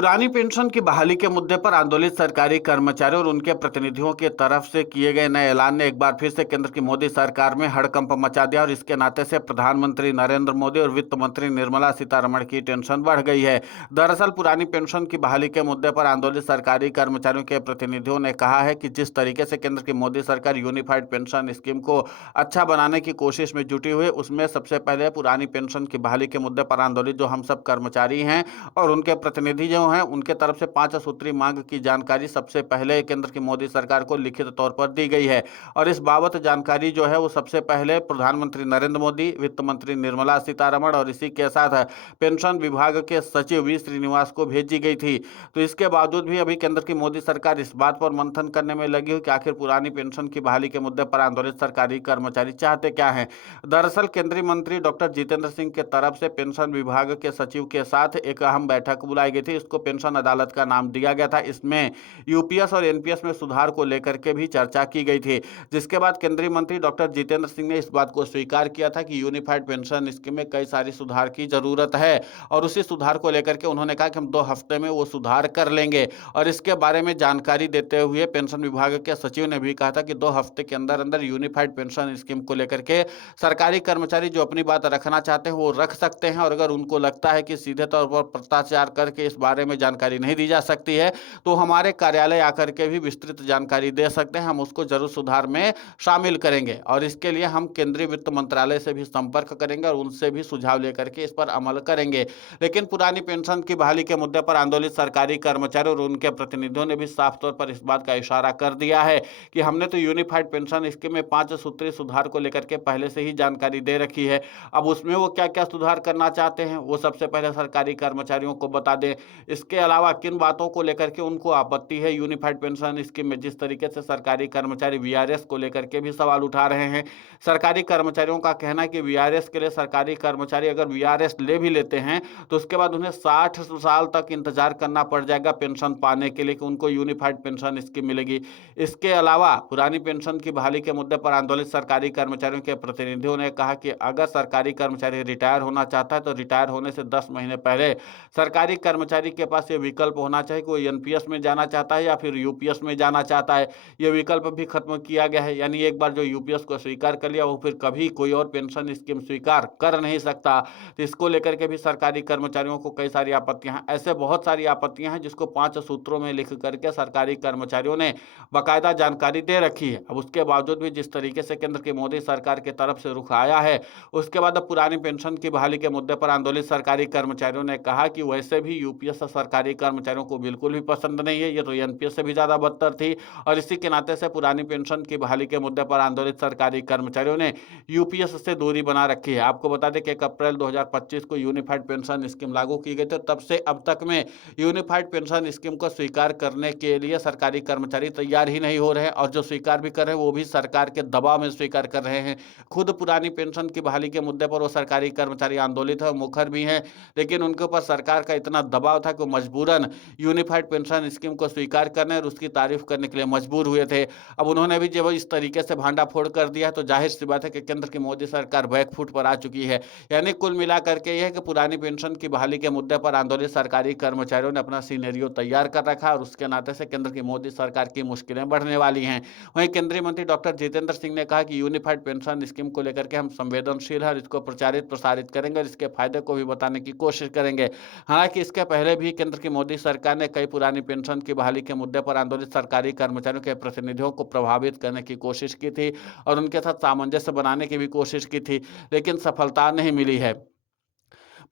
पुरानी पेंशन की बहाली के मुद्दे पर आंदोलित सरकारी कर्मचारियों और उनके प्रतिनिधियों की तरफ से किए गए नए ऐलान ने एक बार फिर से केंद्र की मोदी सरकार में हड़कंप मचा दिया और इसके नाते से प्रधानमंत्री नरेंद्र मोदी और वित्त मंत्री निर्मला सीतारमण की टेंशन बढ़ गई है। दरअसल पुरानी पेंशन की बहाली के मुद्दे पर आंदोलित सरकारी कर्मचारियों के प्रतिनिधियों ने कहा है कि जिस तरीके से केंद्र की मोदी सरकार यूनिफाइड पेंशन स्कीम को अच्छा बनाने की कोशिश में जुटी हुई है, उसमें सबसे पहले पुरानी पेंशन की बहाली के मुद्दे पर आंदोलित जो हम सब कर्मचारी हैं और उनके प्रतिनिधि जो हैं उनके तरफ से 5 सूत्री मांग की जानकारी सबसे पहले केंद्र की मोदी सरकार को लिखित तौर पर दी गई है। और इस बाबत जानकारी जो है वो सबसे पहले प्रधानमंत्री नरेंद्र मोदी, वित्त मंत्री निर्मला सीतारमण और इसी के साथ पेंशन विभाग के सचिव वी श्रीनिवास को भेजी गई थी। तो इसके बावजूद भी अभी केंद्र की मोदी सरकार इस बात पर मंथन करने में लगी हुई कि आखिर पुरानी पेंशन की बहाली के मुद्दे पर आंदोलित सरकारी कर्मचारी चाहते क्या हैं। दरअसल केंद्रीय मंत्री डॉक्टर जितेंद्र सिंह के तरफ से पेंशन विभाग के सचिव के साथ एक अहम बैठक बुलाई गई थी। इसको पेंशन अदालत का नाम दिया गया था। इसमें यूपीएस और एनपीएस में सुधार को लेकर के भी चर्चा की गई थी, जिसके बाद केंद्रीय मंत्री डॉक्टर जितेंद्र सिंह ने इस बात को स्वीकार किया था कि यूनिफाइड पेंशन स्कीम में कई सारी सुधार की जरूरत है और उसी सुधार को लेकर के उन्होंने कहा कि हम 2 हफ्ते में वो सुधार कर लेंगे। और इसके बारे में जानकारी देते हुए पेंशन विभाग के सचिव ने भी कहा था कि 2 हफ्ते के अंदर अंदर यूनिफाइड पेंशन स्कीम को लेकर के सरकारी कर्मचारी जो अपनी बात रखना चाहते हैं वो रख सकते हैं और अगर उनको लगता है कि सीधे तौर पर पत्राचार करके इस बारे में जानकारी नहीं दी जा सकती है तो हमारे कार्यालय आकर के भी विस्तृत जानकारी दे सकते हैं, हम उसको जरूर सुधार में शामिल करेंगे और इसके लिए हम केंद्रीय वित्त मंत्रालय से भी संपर्क करेंगे और उनसे भी सुझाव लेकर के इस पर अमल करेंगे। लेकिन पुरानी पेंशन की बहाली के मुद्दे पर आंदोलित सरकारी कर्मचारी और उनके प्रतिनिधियों ने भी साफ तौर पर इस बात का इशारा कर दिया है कि हमने तो यूनिफाइड पेंशन स्कीम में 5 सूत्री सुधार को लेकर के पहले से ही जानकारी दे रखी है। अब उसमें वो क्या क्या सुधार करना चाहते हैं वो सबसे पहले सरकारी कर्मचारियों को बता दें। इसके अलावा किन बातों को लेकर के उनको आपत्ति है यूनिफाइड पेंशन स्कीम में, जिस तरीके से सरकारी कर्मचारी वीआरएस को लेकर के भी सवाल उठा रहे हैं। सरकारी कर्मचारियों का कहना है कि वीआरएस के लिए सरकारी कर्मचारी अगर वीआरएस ले भी लेते हैं तो उसके बाद उन्हें 60 साल तक इंतजार करना पड़ जाएगा पेंशन पाने के लिए कि उनको यूनिफाइड पेंशन स्कीम मिलेगी। इसके अलावा पुरानी पेंशन की बहाली के मुद्दे पर आंदोलित सरकारी कर्मचारियों के प्रतिनिधियों ने कहा कि अगर सरकारी कर्मचारी रिटायर होना चाहता है तो रिटायर होने से 10 महीने पहले सरकारी कर्मचारी के पास ये विकल्प होना चाहिए कि वो एनपीएस में जाना चाहता है या फिर यूपीएस में जाना चाहता है। ये विकल्प भी खत्म किया गया है, यानी एक बार जो यूपीएस को स्वीकार कर लिया वो फिर कभी कोई और पेंशन स्कीम स्वीकार कर नहीं सकता। तो इसको लेकर के भी सरकारी कर्मचारियों को कई सारी आपत्तियां हैं। ऐसे बहुत सारी आपत्तियां हैं जिसको 5 सूत्रों में लिख करके सरकारी कर्मचारियों ने बाकायदा जानकारी दे रखी है। अब उसके बावजूद भी जिस तरीके से केंद्र की मोदी सरकार की तरफ से रुख आया है उसके बाद अब पुरानी पेंशन की बहाली के मुद्दे पर आंदोलित सरकारी कर्मचारियों ने कहा कि वैसे भी यूपीएस सरकारी कर्मचारियों को बिल्कुल भी पसंद नहीं है, ये तो एनपीएस से भी ज्यादा बदतर थी और इसी के नाते से पुरानी पेंशन की बहाली के मुद्दे पर आंदोलित सरकारी कर्मचारियों ने यूपीएस से दूरी बना रखी है। आपको बता दें कि 1 अप्रैल 2025 को यूनिफाइड पेंशन स्कीम लागू की गई थी, तब से अब तक में यूनिफाइड पेंशन स्कीम को स्वीकार करने के लिए सरकारी कर्मचारी तैयार ही नहीं हो रहे हैं और जो स्वीकार भी कर रहे हैं वो भी सरकार के दबाव में स्वीकार कर रहे हैं। खुद पुरानी पेंशन की बहाली के मुद्दे पर वो सरकारी कर्मचारी आंदोलित है, मुखर भी हैं, लेकिन उनके ऊपर सरकार का इतना दबाव था कि वो मजबूरन यूनिफाइड पेंशन स्कीम को स्वीकार करने और उसकी तारीफ करने के लिए मजबूर हुए थे। अब उन्होंने भी जब इस तरीके से भांडाफोड़ कर दिया तो जाहिर सी बात है कि केंद्र की मोदी सरकार बैकफुट पर आ चुकी है। यानी कुल मिलाकर के यह है कि पुरानी पेंशन की बहाली के मुद्दे पर आंदोलित सरकारी कर्मचारियों ने अपना सिनेरियो तैयार कर रखा है और उसके नाते से केंद्र की मोदी सरकार की मुश्किलें बढ़ने वाली हैं। वहीं केंद्रीय मंत्री डॉक्टर जितेंद्र सिंह ने कहा कि यूनिफाइड पेंशन स्कीम को लेकर के हम संवेदनशील है और इसको प्रचारित प्रसारित करेंगे और इसके फायदे को भी बताने की कोशिश करेंगे। हालांकि इसके पहले भी केंद्र की मोदी सरकार ने कई पुरानी पेंशन की बहाली के मुद्दे पर आंदोलित सरकारी कर्मचारियों के प्रतिनिधियों को प्रभावित करने की कोशिश की थी और उनके साथ सामंजस्य बनाने की भी कोशिश की थी, लेकिन सफलता नहीं मिली है।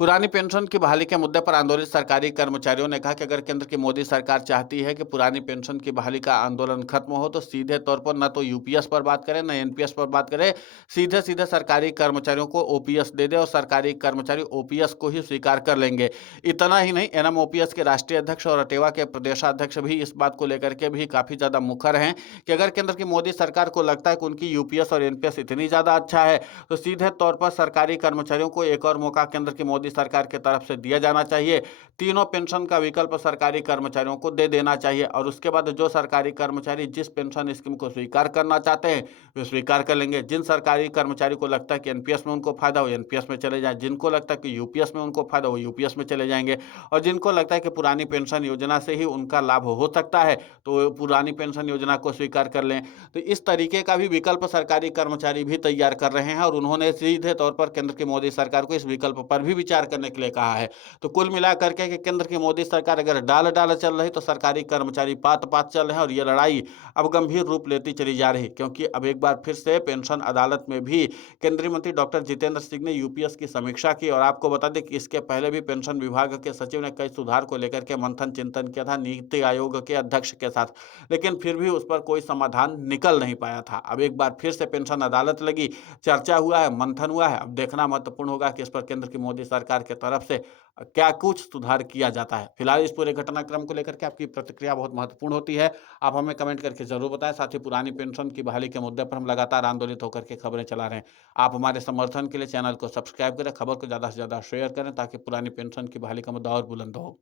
पुरानी पेंशन की बहाली के मुद्दे पर आंदोलित सरकारी कर्मचारियों ने कहा कि अगर केंद्र की मोदी सरकार चाहती है कि पुरानी पेंशन की बहाली का आंदोलन खत्म हो तो सीधे तौर पर न तो यूपीएस पर बात करें न एनपीएस पर बात करें, सीधे सीधे सरकारी कर्मचारियों को ओपीएस दे दे और सरकारी कर्मचारी ओपीएस को ही स्वीकार कर लेंगे। इतना ही नहीं, एनएमओपीएस के राष्ट्रीय अध्यक्ष और अटेवा के प्रदेशाध्यक्ष भी इस बात को लेकर के भी काफी ज्यादा मुखर हैं कि अगर केंद्र की मोदी सरकार को लगता है कि उनकी यूपीएस और एनपीएस इतनी ज्यादा अच्छा है तो सीधे तौर पर सरकारी कर्मचारियों को एक और मौका केंद्र की मोदी मोदी सरकार की तरफ से दिया जाना चाहिए। तीनों पेंशन का विकल्प सरकारी कर्मचारियों को दे देना चाहिए और उसके बाद जो सरकारी कर्मचारी जिस पेंशन स्कीम को स्वीकार करना चाहते हैं, वे स्वीकार कर लेंगे। जिन सरकारी कर्मचारी को लगता है कि एनपीएस में उनको फायदा हो, एनपीएस में चले जाएँ, जिनको लगता है कि यूपीएस में उनको फायदा हो, यूपीएस में चले जाएँगे और जिनको लगता है कि पुरानी पेंशन योजना से ही उनका लाभ हो सकता है, तो पुरानी पेंशन योजना को स्वीकार कर लें। तो इस तरीके का भी विकल्प सरकारी कर्मचारी भी तैयार कर रहे हैं और उन्होंने सीधे तौर पर केंद्र की मोदी सरकार को इस विकल्प पर भी विचार करने के लिए कहा है। तो कुल मिलाकर के कि केंद्र की मोदी सरकार अगर डाल-डाल चल रही, तो सरकारी कर्मचारी पात-पात चल रहे हैं और ये लड़ाई अब गंभीर रूप लेती चली जा रही, क्योंकि अब एक बार फिर से पेंशन अदालत में भी केंद्रीय मंत्री डॉक्टर जितेंद्र सिंह ने यूपीएस की समीक्षा की और आपको बता दें कि इसके पहले भी पेंशन विभाग के सचिव ने कई सुधार को लेकर के मंथन चिंतन किया था नीति आयोग के अध्यक्ष के साथ, लेकिन फिर भी उस पर कोई समाधान निकल नहीं पाया था। अब एक बार फिर से पेंशन अदालत लगी, चर्चा हुआ है, मंथन हुआ है। अब देखना महत्वपूर्ण होगा कि इस पर केंद्र की मोदी सरकार की तरफ से क्या कुछ सुधार किया जाता है। फिलहाल इस पूरे घटनाक्रम को लेकर के आपकी प्रतिक्रिया बहुत महत्वपूर्ण होती है। आप हमें कमेंट करके ज़रूर बताएँ। साथ ही पुरानी पेंशन की बहाली के मुद्दे पर हम लगातार आंदोलित होकर के खबरें चला रहे हैं। आप हमारे समर्थन के लिए चैनल को सब्सक्राइब करें, खबर को ज़्यादा से ज़्यादा शेयर करें ताकि पुरानी पेंशन की बहाली का मुद्दा और बुलंद हो।